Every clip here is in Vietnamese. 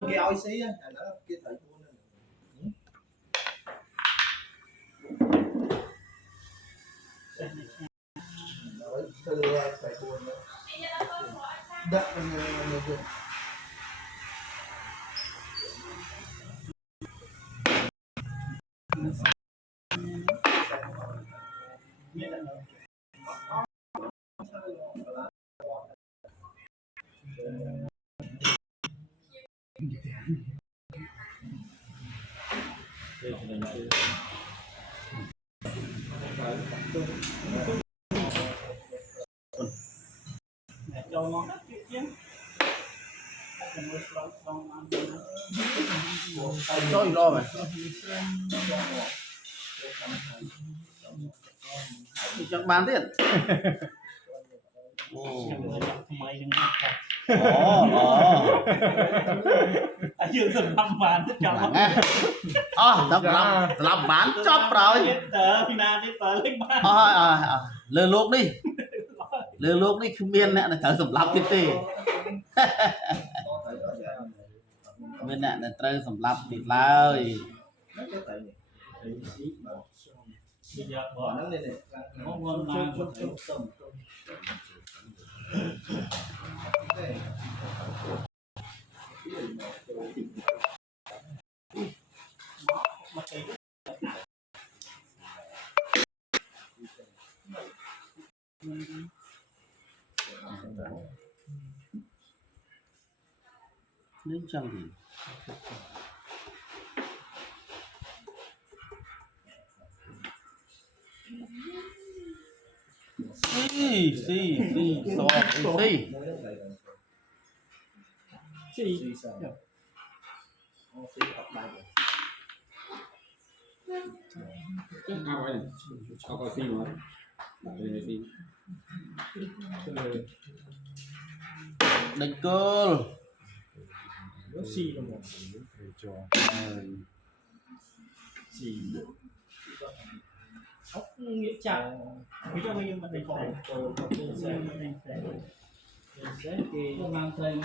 cái oi xí á nó cái thầy buôn nói từ thầy buôn đặng người cho món đất chứ Rồi lo mà chẳng bán tiền dương dừng làm bán tất cả làm bán chóp rồi lừa luộc đi không miên nè là thở sầm lấp tiếp đi miên nè là thở sầm lấp thịt lời bây giờ bỏ nó lên này có ngon mà đến trăm thì cho coi phim rồi đánh cơ xì là một xì ốc nghĩa chặt ví dụ như mình đánh phải sẽ mang thêm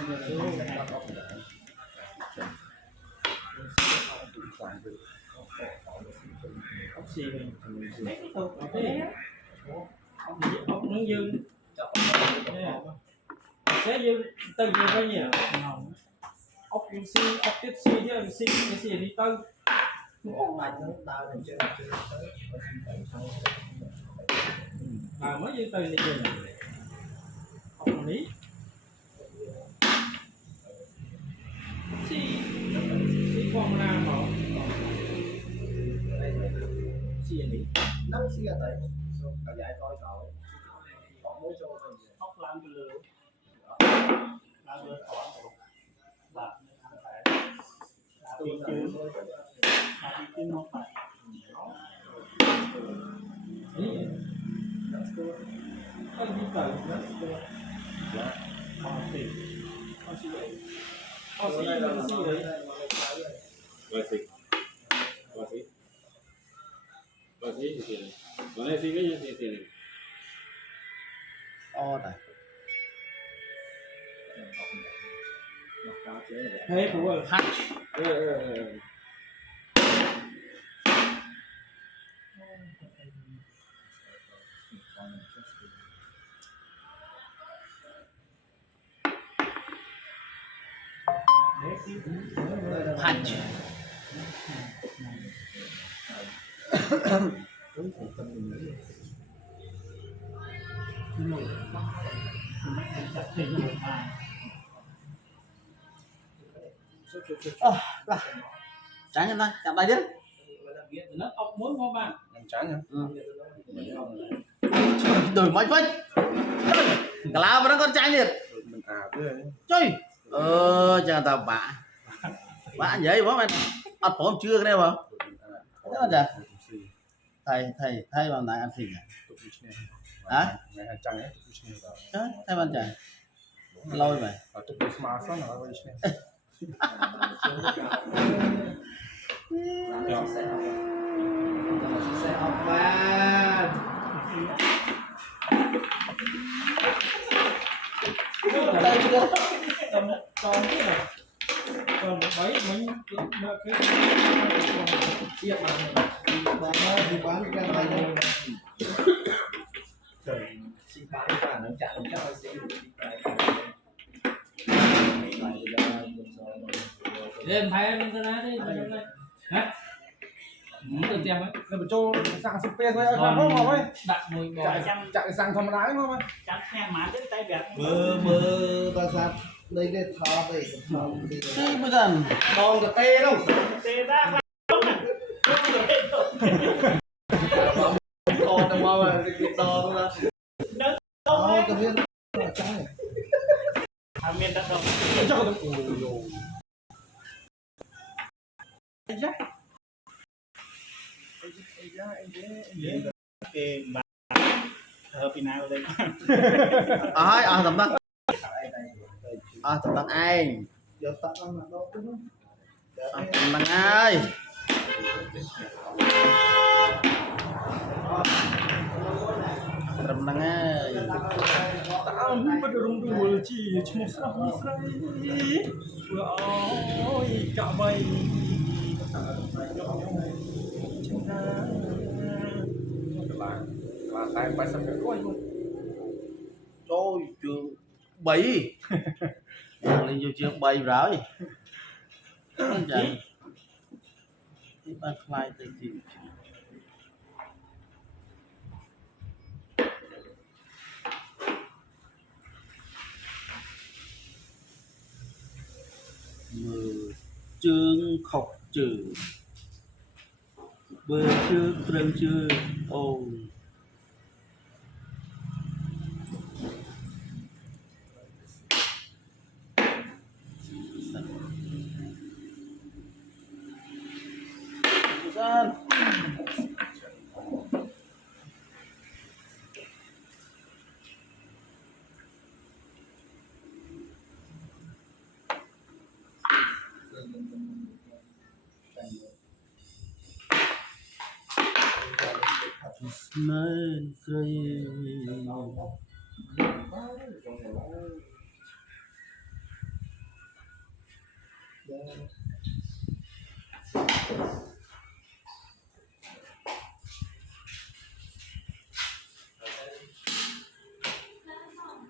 ốc xì mình ốc nướng dương sẽ dương từng như bao nhiêu ốc xì ốc tiếp xì chứ xì cái xì đi tư mới dương từ này chưa ốc lý xì con nam mà xì lý nắp xí ra tại cả giải coi rồi ốc muối cho ốc làm lửa làm lửa tỏi bạc đi chứ nó phải không đi tới thế phụ ơi punch tránh em đây chạm tay đi nó ốc muối ngon bạn trắng hả đổi máy phách cả lao nó con tránh liệt chơi chẳng tao bả vậy bố mày ăn phổ chưa cái này không đó là thầy bằng này ăn xỉn hả thầy bằng chả lôi mày xe học mà đây chưa còn cái này còn mấy mấy cái Siap mà. Bán thì bán cái này thôi. Trời, xin bán cái nó chặn chắc là sẽ em thấy em cái đó đi hả tôi xem ấy Để mà cho sang space thôi, ăn không mà ơi. đặt mùi bò Chạy sang thầm đái không ơi. chắc nghe má đến tay đẹp mơ ta sát đây cái thò đây Thế bây giờ đòn cái tê đâu tê ra còn đâu mà cái đòn đâu là đòn cái viên trái à miền đất đông Cho nó ôi dồi. cái mà hợp pin nào đây tầm tăng tầm tăng anh giờ tắt ăn là đâu cũng tầm tăng ai tầm tăng ai Tao không bắt được rung đùa chỉ một sợi. Ôi cả mày. Là tay phải sắp được rồi. trời trường 7 lên vô trường 7 rồi chạy đi bắt fly tới chịu mờ chương khóc trừ bơ chưa trơn chưa ô San nên cây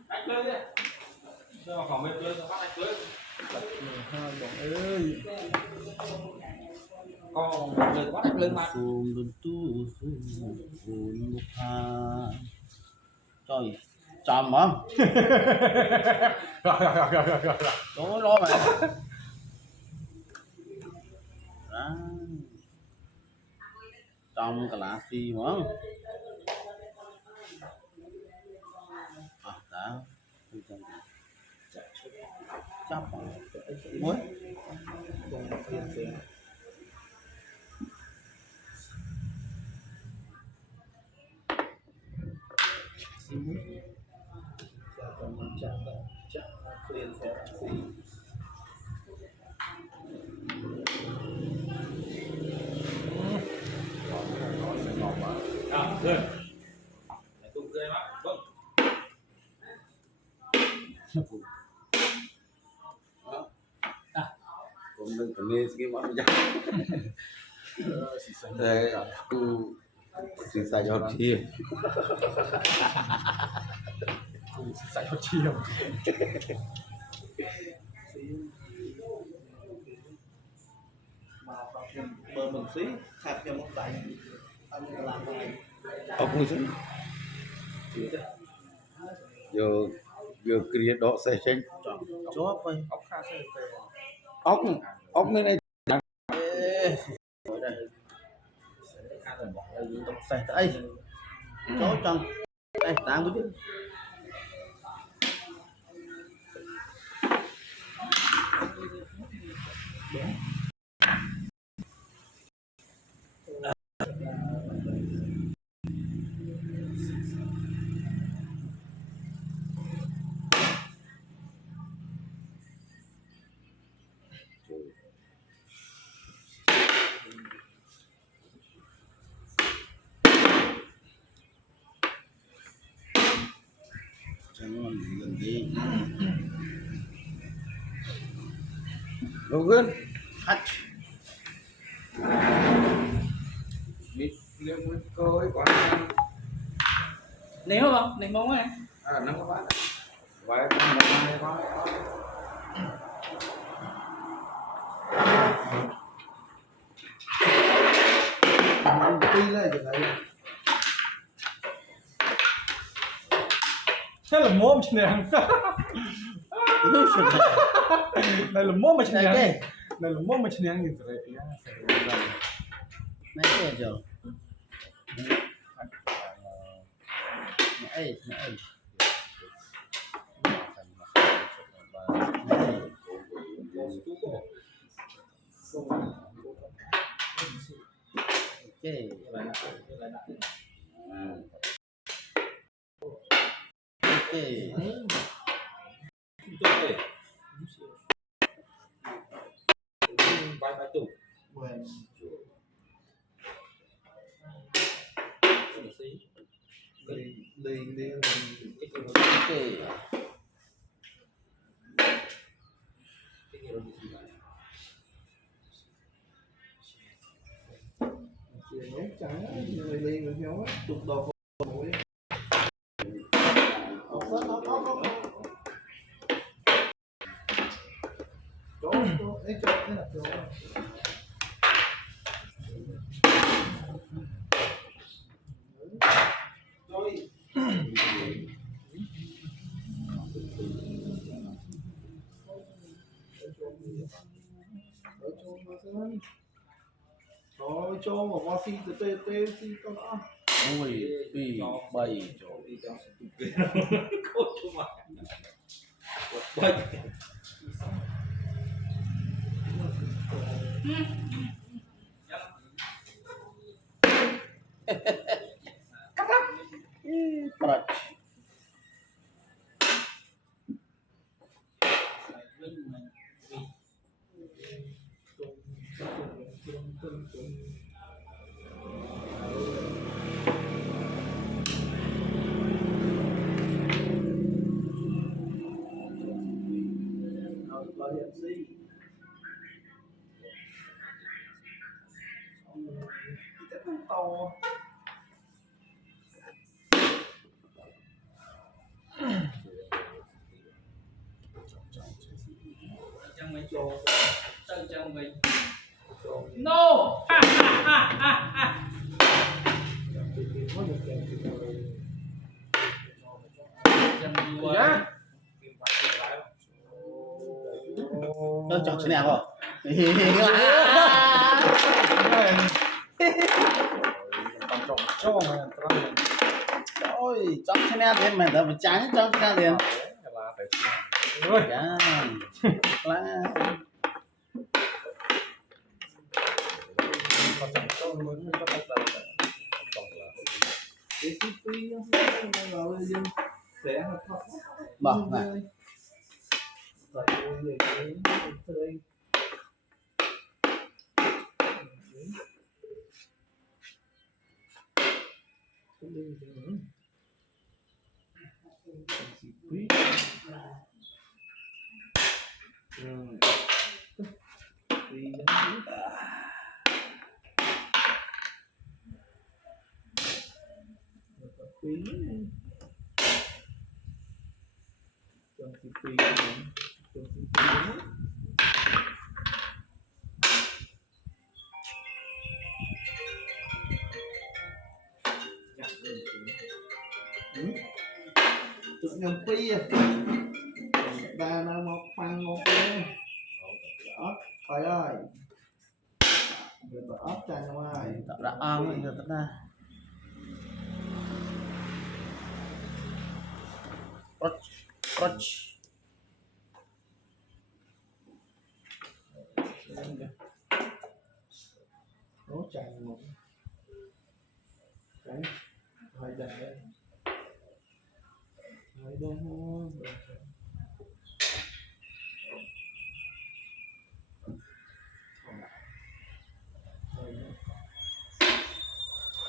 đánh lên đi cho khoảng bên lên cho phát đánh lên Hai bọn ơi. còn lên quá đánh lên mà phùm đun tu phùm một hà trời tròn không đúng rồi mà đó trong cả lá phi mà đó chắp muối lên tụng cười mắt vâng Cũng đừng có nghe cái món gì. Thế aku sisa cho thiệt. Chạy vào chiều. mà bờ mình xí thạch cho một tay anh làm này Aku sih. Giờ giờ kia đó sẽ trên chó quay Ốc kha xe về. ốc này này phải đây chó chân đây tạm với chẳng gần đi Go good. hắt Mít liêu mũi coi quán. nếu không nếu mong á À nó có bán. Vài con này có. Tuy là gì vậy? thế là mồm trên này nước sụt đây là mồm mà trên này này cái đây là mồm mà trên này như thế này này cái rồi này này cái cái Quên. Liền cái nấu trắng người liền rồi nhau á chục đồ mũi chỗ ấy chỗ cái là chỗ rồi rồi cho mà qua phi từ tê tê phi con đó mùi bì bầy cốt cho mà Right. lợi hiện si chắc không to trong mấy chỗ trong trong mình no ha ha ha ha trong đùa Nó chọn thế nào không? quan trọng cho mà trăng Ôi, chọn thế nào thì mình đã phải tránh chọn thế nào liền. là phải rồi Dạ. Lá. quan trọng cho muốn có thể là cái CP nó vào dân sẽ hợp pháp Bỏ này. vậy rồi chơi tụi nhầm phi à ba nó một phăng một cái ớt phải ơi rồi tụi ớt chanh không ai Tạo ra ong rồi tất ra. Crotch. Crotch. nấu chanh một cái hai dàn đấy hai dàn thôi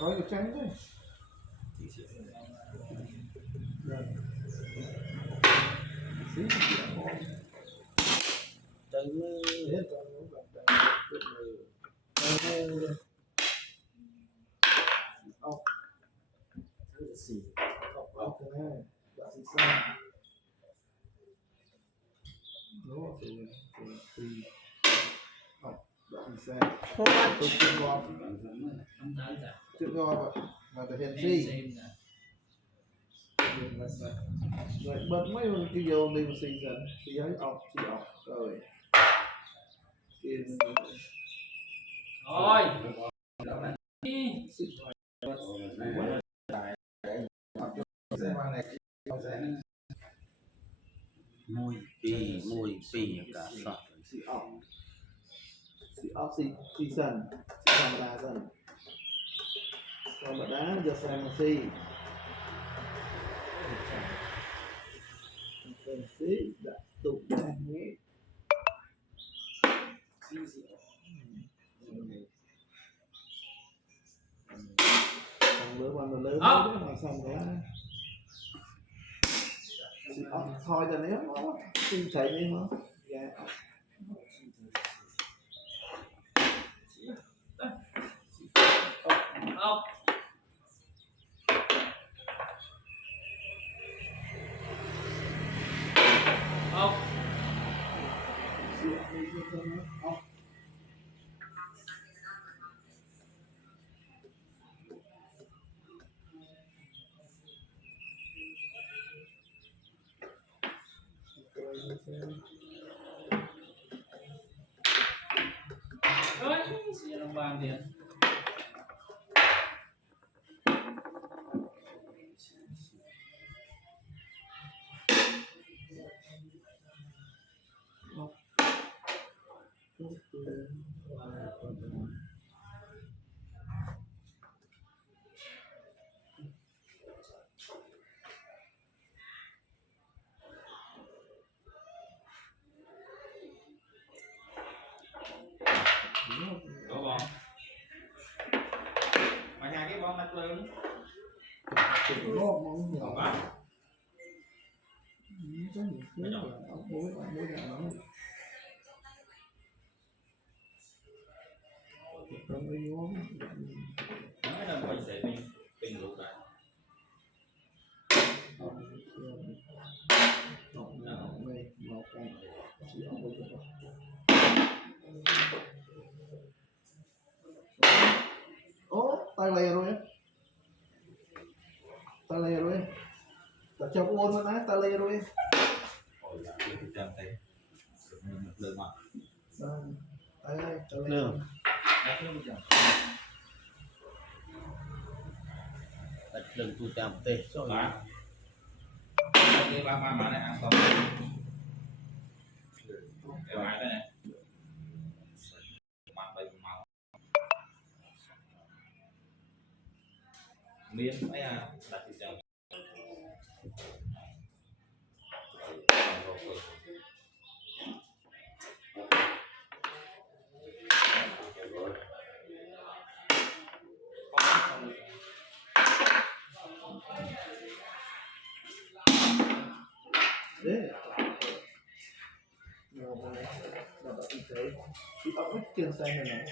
có cái trắng đấy xí Thế còn nếu bạn đang tự người ốc xì ốc cái này đã xì xa đúng không xì ốc đã xì xa tôi chưa ngon chưa ngon mà thể hiện xì rồi bật mấy con cái vô đi một xì dần xì ấy ốc rồi Rồi. mùi pì cả sọ xì ốc xì sần xì đá dần còn bật đá giờ xem một xì đã tụt ra nhé còn lớn mà xong đó thôi cho nếu nó xin chạy đi mà Không. Không. Ôi, xin lỗi bạn tiền. Có bom. Mà nhà cái bom mặt lớn. Không bác. Nói là mình sẽ bình luận lại. Tay lè rồi ta cho ôn nó tay lè rồi lương đặt lưng tu chạm tê Cái ba này ăn xong. Cái bài đây này. Mặt đây màu. Miếng ấy à, đặt thịt chậm. đấy một này là bạn thấy cái ốc ít trên xanh này này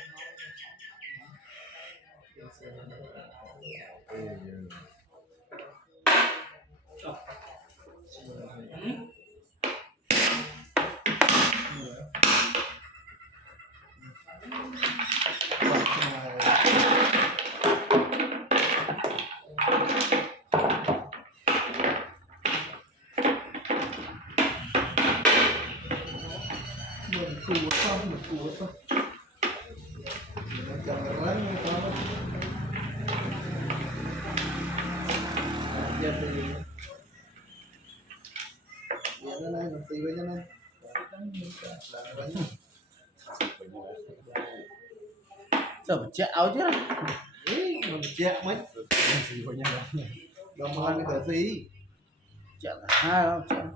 một cua xong chẳng là lấy như sao giờ thì giờ nó đây mình tì với cho nên sao chảo chứ mình chẹt mấy đồng hành cái tờ xí chảo là hai không chảo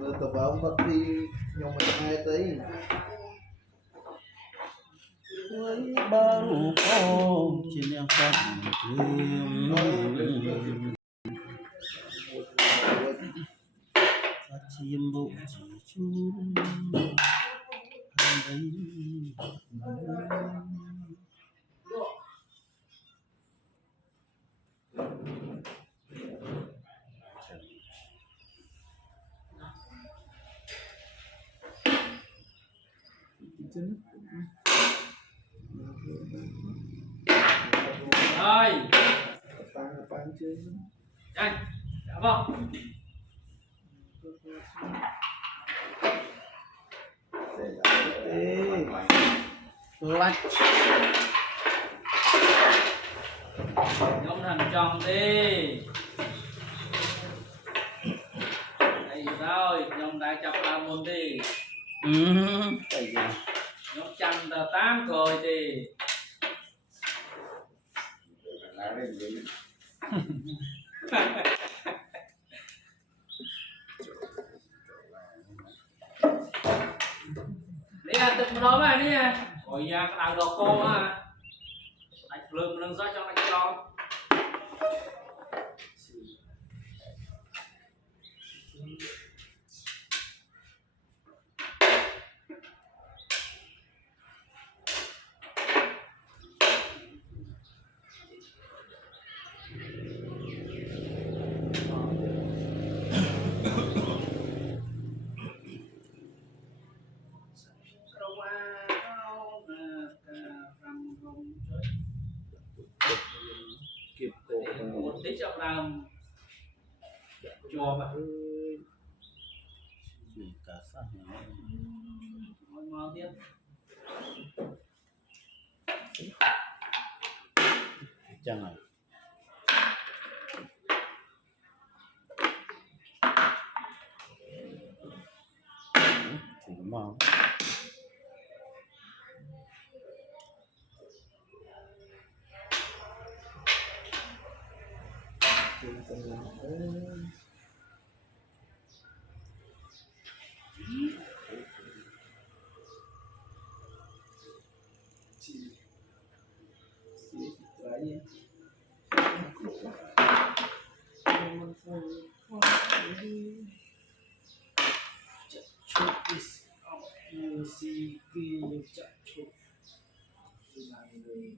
rồi tờ vào ông bác đi nhông mình hai tí với bao con trên em phát thương phát chim bộ chỉ chung chân Rồi, pan chân nhanh. Dạ vâng. lách Nhóm thành tròn đi. Đây rồi, nhóm đại chập là một đi. cái gì Nhóm chăn là 8 rồi thì. Đi à, tự đó mà đi à. Ôi da, cái đào đồ cô á. Đánh lưng nâng gió trong đánh cho. kịp cổ Một tí chậm làm cho mà gì cả sao mau tiếp. chẳng này thì mau Chụp đi. Si kia chậm chụp. Làm người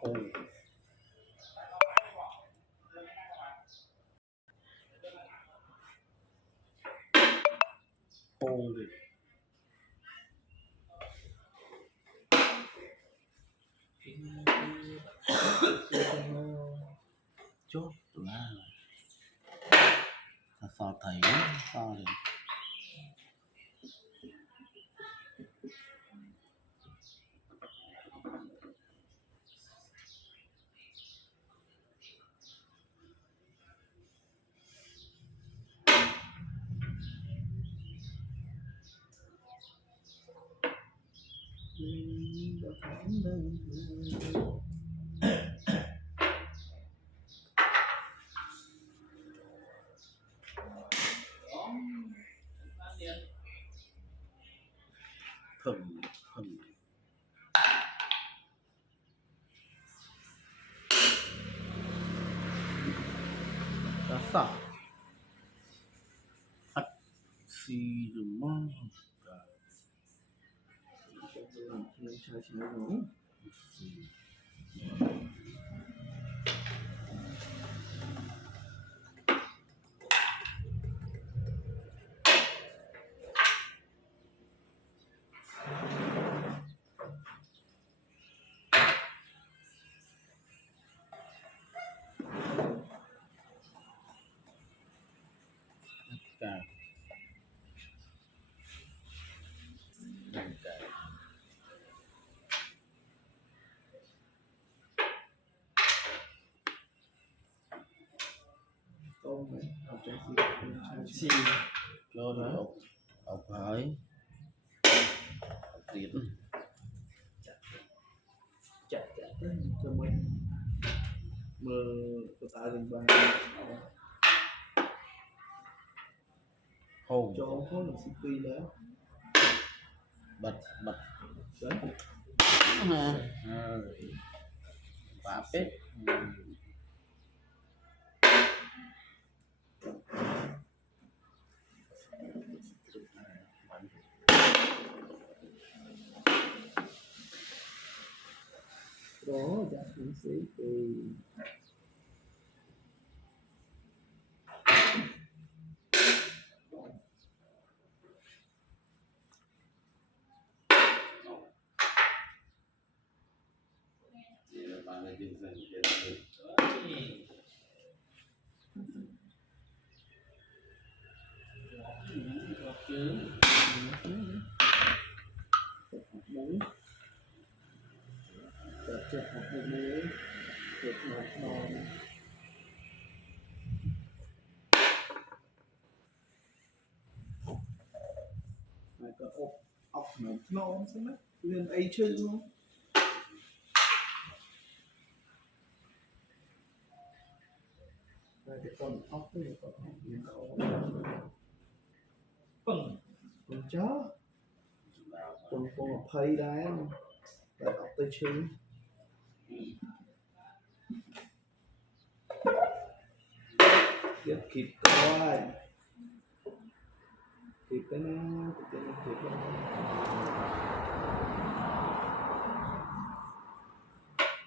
hô hô đi chốt là sao thầy sao thì thầm thầm đã sợ hắt xì rồi mong cả tôm này học cho xì cho nó học hỏi học tiết chậm cho mình mơ của ta đình bàn hô cho ông có được CP đó bật bật đấy và pết có chặt những sĩ thì Bạn dừng dừng mũi chặt học một mũi chặt một đòn này có ốc một non xem đấy liền ấy chứ luôn cái con ốc thì có những con chó con phây đấy cái ốc tây chứ kịp coi kịp cái nó kịp cái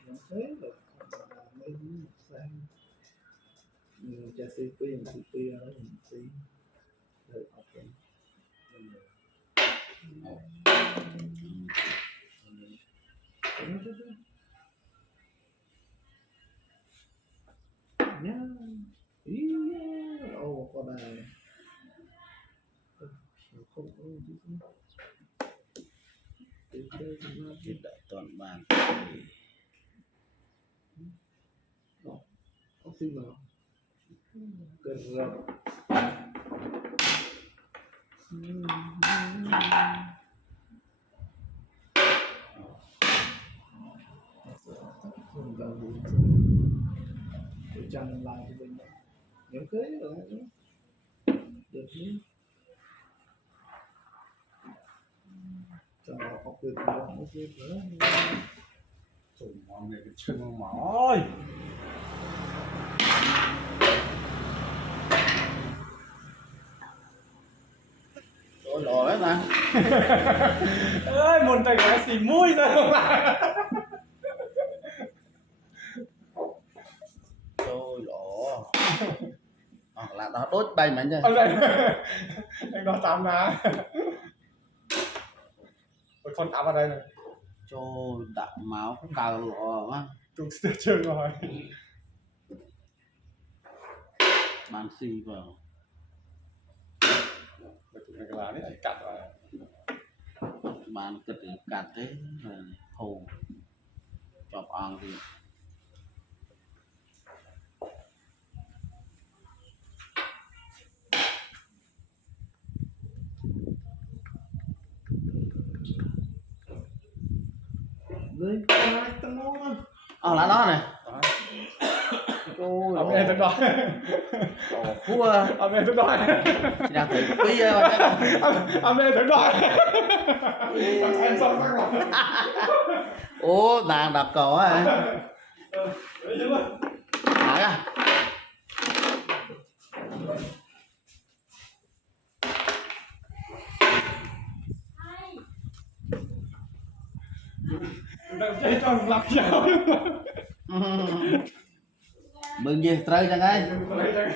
nó thế rồi mấy sang cha CP mà CP ở đó mình xí được học cái nhá ý ô con này không có gì Tidak toàn bàn có xin vào cần rộng dùng vào bụi để chăn lại thì mình nếu kế rồi được chứ cho học được nó sẽ nữa Trời mòn này cái chân mỏi. Ôi lò đấy mà Ơi một tay cái xì mũi ra không lại. Ôi lò là nó đốt bay mà nha Anh đó tắm ná. Một con tắm ở đây này. cho đậm máu cũng cào lò mà Chúng sẽ chưa rồi. bàn xì vào Cái lá này anh cắt vào. bàn cực để cắt thế hồ chọc ăn thì lên cái tao ngon là nó này Ông em tôi nói. khua Ông em tôi nói. chỉ đang thấy bây giờ Ông em tôi nói. Anh xong sang rồi. ô nàng đập cổ ấy hả à Đang chơi trong lặp nhau. mừng gì trời chẳng ai Lấy ra.